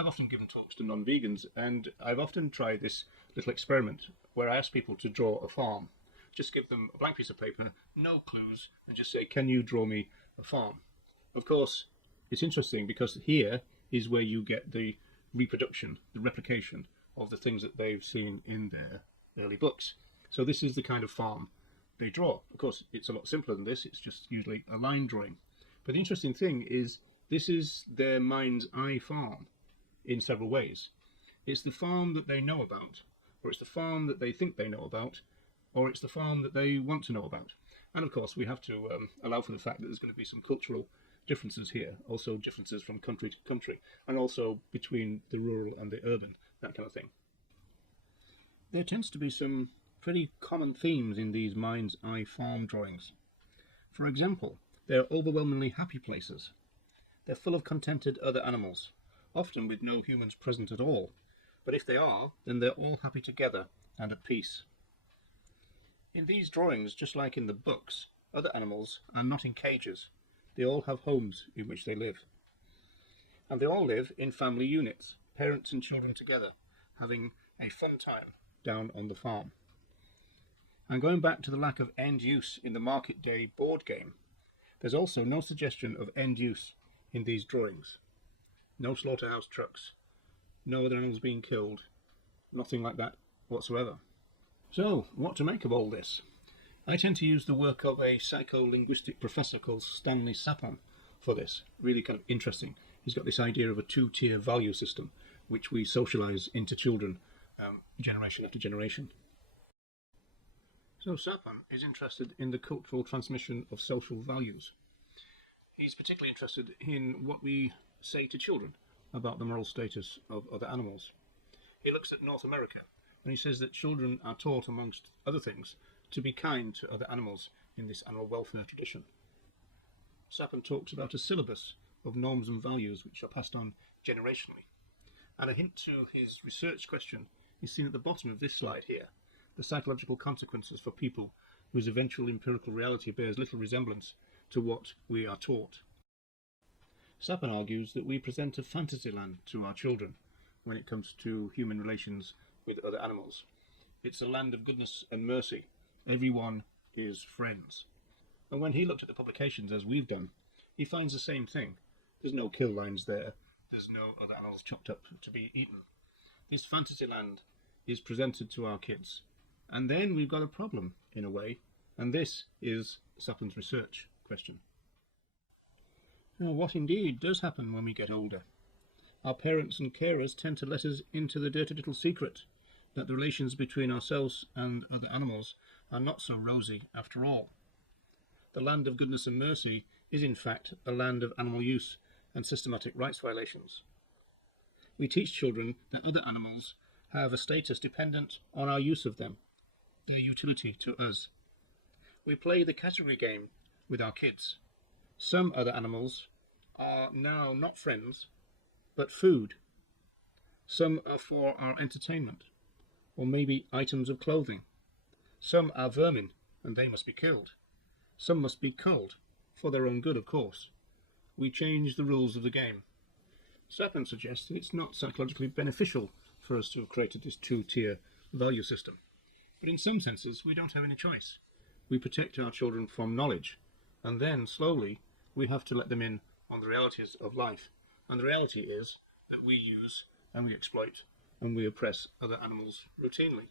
I've often given talks to non-vegans, and I've often tried this little experiment where I ask people to draw a farm. Just give them a blank piece of paper, no clues, and just say, can you draw me a farm? Of course, it's interesting because here is where you get the reproduction, the replication of the things that they've seen in their early books. So this is the kind of farm they draw. Of course, it's a lot simpler than this. It's just usually a line drawing. But the interesting thing is this is their mind's eye farm in several ways. It's the farm that they know about, or it's the farm that they think they know about, or it's the farm that they want to know about. And of course, we have to allow for the fact that there's going to be some cultural differences here, also differences from country to country, and also between the rural and the urban, that kind of thing. There tends to be some pretty common themes in these mind's eye farm drawings. For example, they're overwhelmingly happy places. They're full of contented other animals, often with no humans present at all. But if they are, then they're all happy together and at peace. In these drawings, just like in the books, other animals are not in cages. They all have homes in which they live. And they all live in family units, parents and children together, having a fun time down on the farm. And going back to the lack of end use in the Market Day board game, there's also no suggestion of end use in these drawings. No slaughterhouse trucks, no other animals being killed, nothing like that whatsoever. So, what to make of all this? I tend to use the work of a psycholinguistic professor called Stanley Sapon for this. Really kind of interesting. He's got this idea of a two-tier value system, which we socialise into children generation after generation. So Sapon is interested in the cultural transmission of social values. He's particularly interested in what we say to children about the moral status of other animals. He looks at North America, and he says that children are taught, amongst other things, to be kind to other animals in this animal welfare tradition. Sapon talks about a syllabus of norms and values which are passed on generationally. And a hint to his research question is seen at the bottom of this slide here: the psychological consequences for people whose eventual empirical reality bears little resemblance to what we are taught. Sapon argues that we present a fantasy land to our children when it comes to human relations with other animals. It's a land of goodness and mercy. Everyone is friends. And when he looked at the publications, as we've done, he finds the same thing. There's no kill lines there. There's no other animals chopped up to be eaten. This fantasy land is presented to our kids. And then we've got a problem, in a way, and this is Sapon's research question. Now, what indeed does happen when we get older? Our parents and carers tend to let us into the dirty little secret that the relations between ourselves and other animals are not so rosy after all. The land of goodness and mercy is in fact a land of animal use and systematic rights violations. We teach children that other animals have a status dependent on our use of them, their utility to us. We play the category game with our kids. Some other animals are now not friends, but food. Some are for our entertainment, or maybe items of clothing. Some are vermin, and they must be killed. Some must be culled, for their own good, of course. We change the rules of the game. Sapon suggests that it's not psychologically beneficial for us to have created this two-tier value system. But in some senses, we don't have any choice. We protect our children from knowledge, and then, slowly, we have to let them in on the realities of life. And the reality is that we use and we exploit and we oppress other animals routinely.